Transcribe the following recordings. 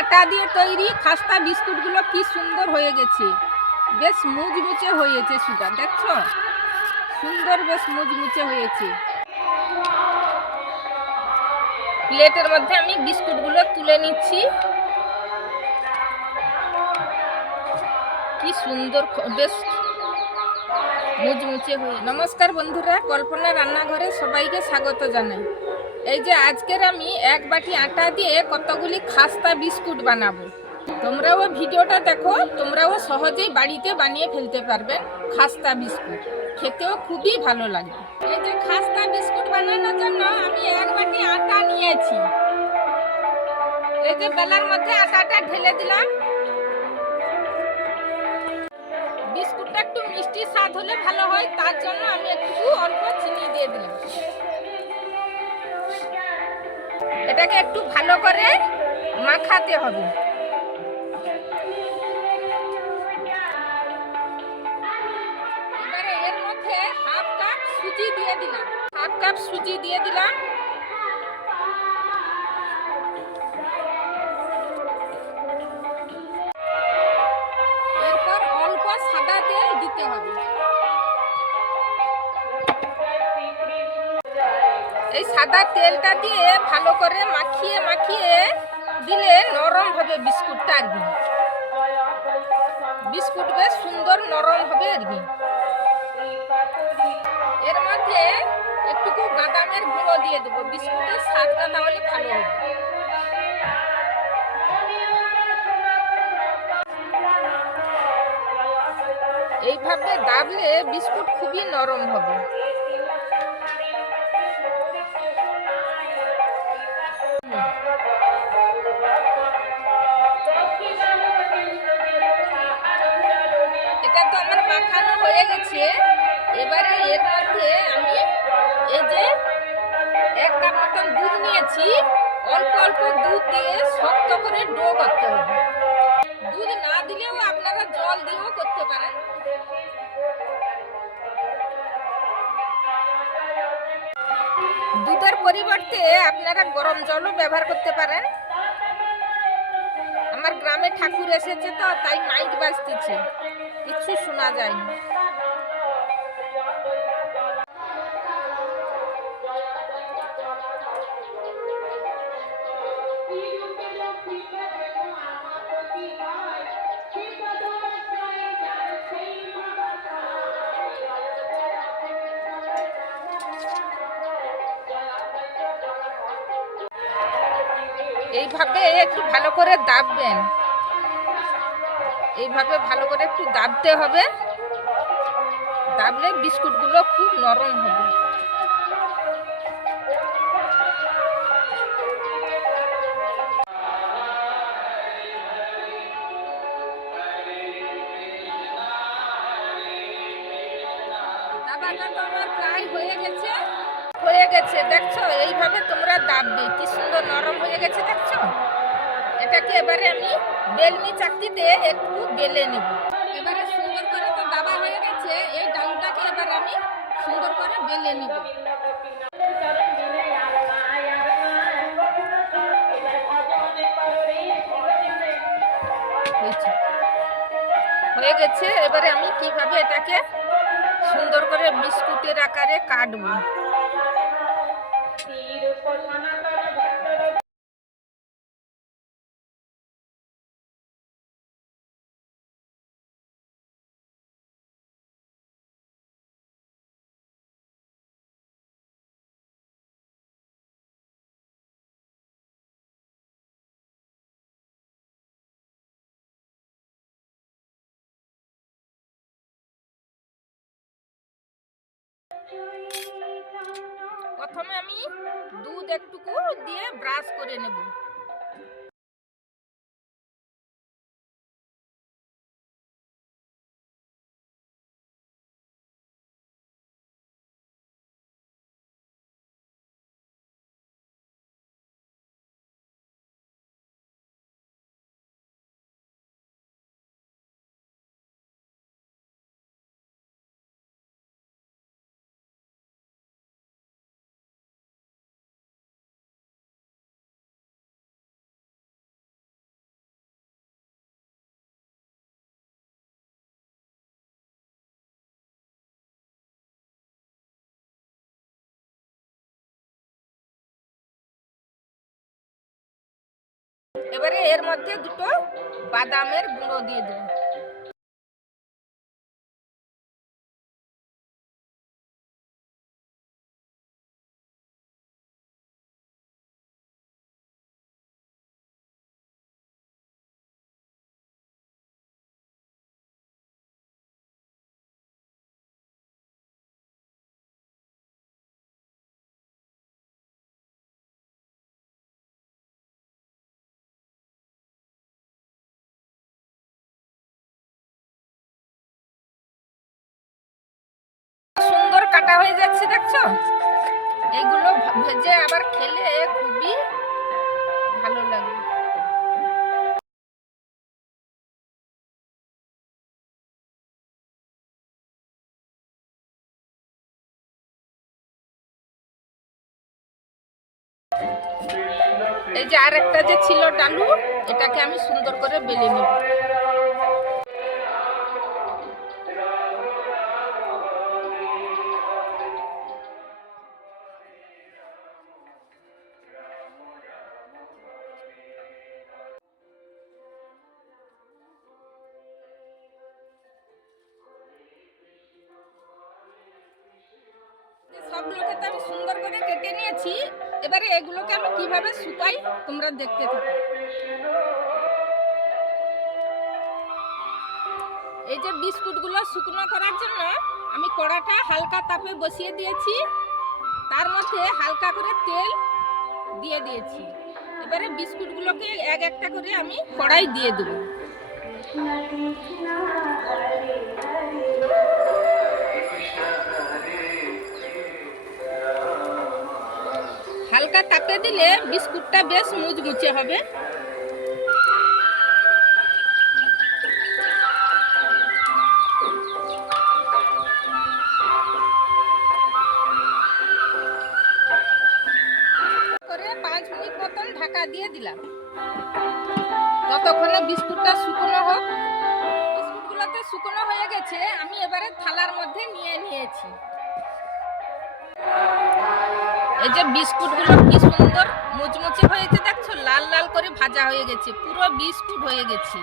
আটা দিয়ে তৈরি খাস্তা বিস্কুটগুলো কি সুন্দর হয়ে গেছে, বেশ মুচমুচে হয়েছে। সুধা দেখছো, সুন্দর বেশ মুচমুচে হয়েছে। প্লেটের মধ্যে আমি বিস্কুটগুলো তুলে নিচ্ছি। কি সুন্দর বেশ মুচমুচে হয়ে। নমস্কার বন্ধুরা, কল্পনা রান্নাঘরে সবাইকে স্বাগত জানাই। এই যে আজকের আমি এক বাটি আটা দিয়ে কতগুলি খাস্তা বিস্কুট বানাবো। তোমরাও ভিডিওটা দেখো, তোমরাও সহজেই বাড়িতে বানিয়ে ফেলতে পারবেন খাস্তা বিস্কুট, খেতেও খুবই ভালো লাগবে। এই যে খাস্তা বিস্কুট বানানোর জন্য আমি এক বাটি আটা নিয়েছি। এই যে বেলার মধ্যে আটাটা ঢেলে দিলাম। বিস্কুটটা একটু মিষ্টি স্বাদ হলে ভালো হয়, তার জন্য আমি একটু অল্প চিনি দিয়ে দিলাম। এটাকে একটু ভালো করে মাখাতে হবে। এবারে এর মধ্যে হাফ কাপ সুজি দিয়ে দিলাম। এরপর অল্প সাদা তেল দিতে হবে। এই সাদা তেলটা দিয়ে ভালো করে মাখিয়ে মাখিয়ে দিলে নরম হবে বিস্কুটটা। আর কি বিস্কুট বেশ সুন্দর নরম হবে। আর কি এর মধ্যে একটু বাদামের গুঁড়ো দিয়ে দেবো, বিস্কুটের স্বাদটা তাহলে ভালো হবে। এইভাবে দাবলে বিস্কুট খুবই নরম হবে। এটা তো আমার মাখানো হয়ে গেছে। এবারে এর মধ্যে আমি এই যে 1 কাপ মতন দুধ নিয়েছি। অল্প অল্প দুধ দিয়ে শক্ত করে ডো করতে হবে। দুধ না দিলেও আপনারা জল দিয়েও করতে পারেন। দুধের পরিবর্তে আপনারা গরম জলও ব্যবহার করতে পারেন। আমার গ্রামে ঠাকুর এসেছে তো, তাই মাইক বাজতেছে, কিছু শোনা যায়নি। এইভাবে একটু ভালো করে দাববেন। এইভাবে ভালো করে একটু দাবতে হবে, দাবলে বিস্কুটগুলো খুব নরম হবে। দাবাটা তো আমার প্রায় হয়ে গেছে দেখছো। এইভাবে তোমরা দাববে, কি সুন্দর নরম হয়ে গেছে দেখছো। এটাকে এবারে আমি বেলনি চাকতিতে একটু বেলে নেব। এবারে সুন্দর করে তো দাবা হয়ে গেছে। এই ডালটাকে এবার আমি সুন্দর করে বেলে নেব। হয়ে গেছে। এবারে আমি কিভাবে এটাকে সুন্দর করে বিস্কুটের আকারে কাটবো। প্রথমে আমি দুধ একটুকু দিয়ে ব্রাশ করে নেব। এবারে এর মধ্যে দুটো বাদামের গুঁড়ো দিয়ে দেব। সুন্দর কাটা হয়ে যাচ্ছে, দেখছো? এইগুলো ভেজে আবার খেলে খুবই ভালো লাগবে। এই যে আরেকটা যে ছিল ডালু, এটাকে আমি সুন্দর করে বেলে নেব। সবগুলোকে তো আমি সুন্দর করে কেটে নিয়েছি। এবারে এগুলোকে আমি কিভাবে শুকাই তোমরা দেখতে থাকো। এই যে বিস্কুটগুলো শুকনো করার জন্য আমি কড়াটা হালকা তাপে বসিয়ে দিয়েছি, তার মধ্যে হালকা করে তেল দিয়ে দিয়েছি। এবারে বিস্কুটগুলোকে এক একটা করে আমি কড়াই দিয়ে দেব। হালকা তাপে দিলে বিস্কুটটা বেশ মুচমুচে হবে। করে 5 মিনিট মতন ঢাকা দিয়ে দিলাম, ততক্ষণে বিস্কুটটা শুকনো হোক। বিস্কুটগুলোতে শুকনো হয়ে গেছে, আমি এবারে থালার মধ্যে নিয়ে নিয়েছি। এই যে বিস্কুটগুলো কি সুন্দর মুচমুচে হয়েছে, দেখছো? লাল লাল করে ভাজা হয়ে গেছে, পুরো বিস্কুট হয়ে গেছে।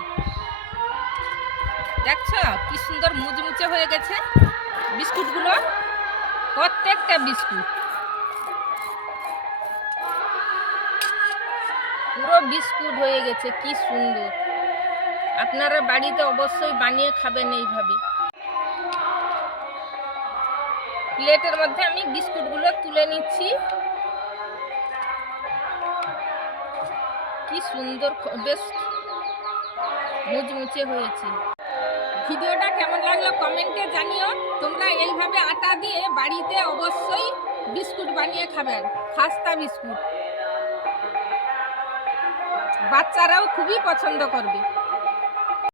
দেখছো কি সুন্দর মুচমুচে হয়ে গেছে বিস্কুটগুলো, প্রত্যেকটা বিস্কুট পুরো বিস্কুট হয়ে গেছে, কি সুন্দর। আপনারা বাড়িতে অবশ্যই বানিয়ে খাবেন এইভাবে। প্লেটের মধ্যে আমি বিস্কুটগুলো তুলে নিচ্ছি। কি সুন্দর, বেশ মুচমুচে হয়েছে। ভিডিওটা কেমন লাগলো কমেন্টে জানিও। তোমরা এইভাবে আটা দিয়ে বাড়িতে অবশ্যই বিস্কুট বানিয়ে খাবেন, খাস্তা বিস্কুট। বাচ্চারাও খুবই পছন্দ করবে।